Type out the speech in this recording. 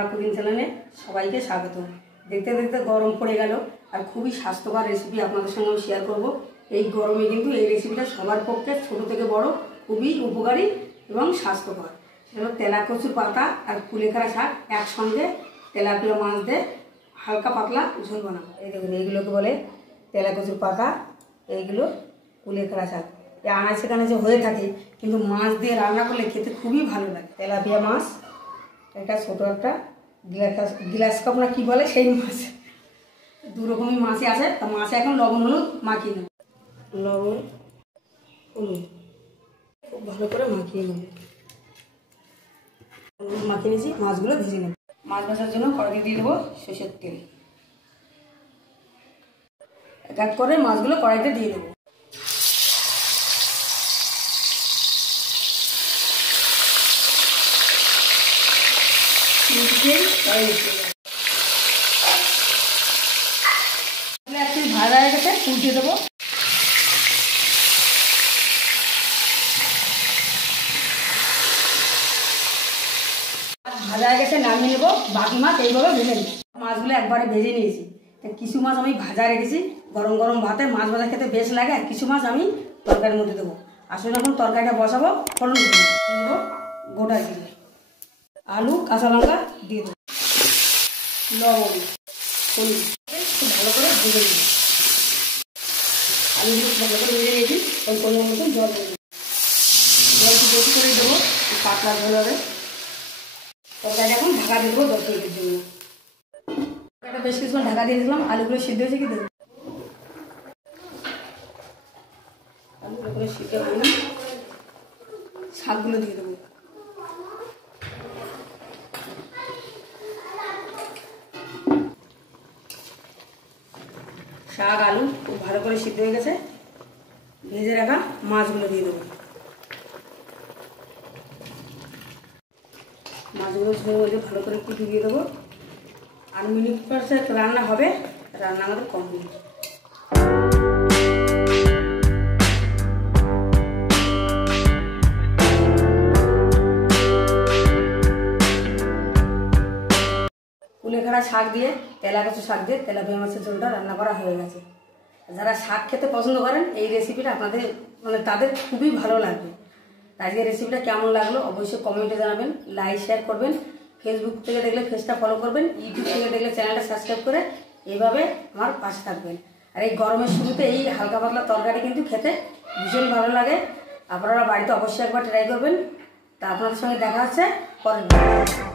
Bangla cooking চ্যানেলে সবাইকে স্বাগত। দেখতে দেখতে গরম পড়ে গেল আর খুবই স্বাস্থ্যকর রেসিপি আপনাদের সঙ্গে আমি শেয়ার করব। এই গরমে কিন্তু এই রেসিপিটা সবার পক্ষে ছোট থেকে বড় খুবই উপকারী এবং স্বাস্থ্যকর। সেটা হলো তেলাকচুর পাতা আর কুলেখাড়া শাক একসঙ্গে তেলাপিয়া মাছ দিয়ে হালকা পাতলা ঝোল বানাবো। এই দেখুন, এইগুলোকে বলে তেলাকচুর পাতা, এইগুলো কুলেখাড়া শাক। আনাচে কানাচে হয়ে থাকে, কিন্তু মাছ দিয়ে রান্না করলে খেতে খুবই ভালো লাগে। তেলাপিয়া মাছ, এটা ছোটো একটা গ্লাস কাপ না কি বলে সেই মাছ, দু রকমই মাছই আছে। তা মাছে এখন লবণ হলুদ মাখিয়ে নেব, লবণ হলুদ খুব ভালো করে মাখিয়ে নেব। হলুদ মাখিয়ে নিয়েছি, মাছগুলো ভেজে নেব। মাছ ভাজার জন্য কড়াইতে দিয়ে দেবো সরষের তেল। এক এক করে মাছগুলো কড়াইতে দিয়ে দেবো। ভাজা হয়ে গেছে, উল্টে দেবো। ভাজা হয়ে গেছে, নামিয়ে নেবো। বাকি মাছ এইভাবে ভেজে নেব। মাছগুলো একবারে ভেজে নিয়েছি। কিছু মাছ আমি ভাজা রেখেছি, গরম গরম ভাতে মাছ ভাজা খেতে বেশ লাগে। আর কিছু মাছ আমি তরকারির মধ্যে দেবো। আসলে এখন তরকারিটা বসাবো, ফোড়ন দেবো গোটা জিরে, আলু, কাঁচা লঙ্কা দিয়ে দেবো, লবণ, হলুদ, খুব ভালো করে ভেজে নেব। আলুগুলো ভালো করে ভেজে নিয়েছি। ওই পরিমাণ মতো জল দেবো, জলটি বেশি করে দেবো, পাতলা ঝোল হবে। তরকারিটা এখন ঢাকা দিয়ে দেবো 10 মিনিটের জন্য। তরকারিটা বেশ কিছুক্ষণ ঢাকা দিয়ে দিলাম। আলুগুলো সিদ্ধ হয়েছে কি দেবো, আলুগুলো সিদ্ধ হয়ে শাকগুলো দিয়ে দেবো। শাক আলু খুব ভালো করে সিদ্ধ হয়ে গেছে। ভেজে রাখা মাছগুলো দিয়ে দেবো। মাছগুলো ঝোলের মধ্যে ভালো করে একটু দিয়ে দেবো। আর মিনিট 5 রান্না হবে। রান্না আমাদের কমপ্লিট। কুলেখাড়া শাক দিয়ে, তেলাকচু শাক দিয়ে তেলাপিয়া মাছের ঝোলটা রান্না করা হয়ে গেছে। যারা শাক খেতে পছন্দ করেন এই রেসিপিটা আপনাদের তাদের খুবই ভালো লাগবে। আজকের রেসিপিটা কেমন লাগলো অবশ্যই কমেন্টে জানাবেন। লাইক শেয়ার করবেন। ফেসবুক থেকে দেখলে পেজটা ফলো করবেন। ইউটিউব থেকে দেখলে চ্যানেলটা সাবস্ক্রাইব করে এইভাবে আমার পাশে থাকবেন। আর এই গরমের শুরুতে এই হালকা পাতলা তরকারি কিন্তু খেতে ভীষণ ভালো লাগে। আপনারা বাড়িতে অবশ্যই একবার ট্রাই করবেন। তা আপনাদের সঙ্গে দেখা হচ্ছে পরের দিন।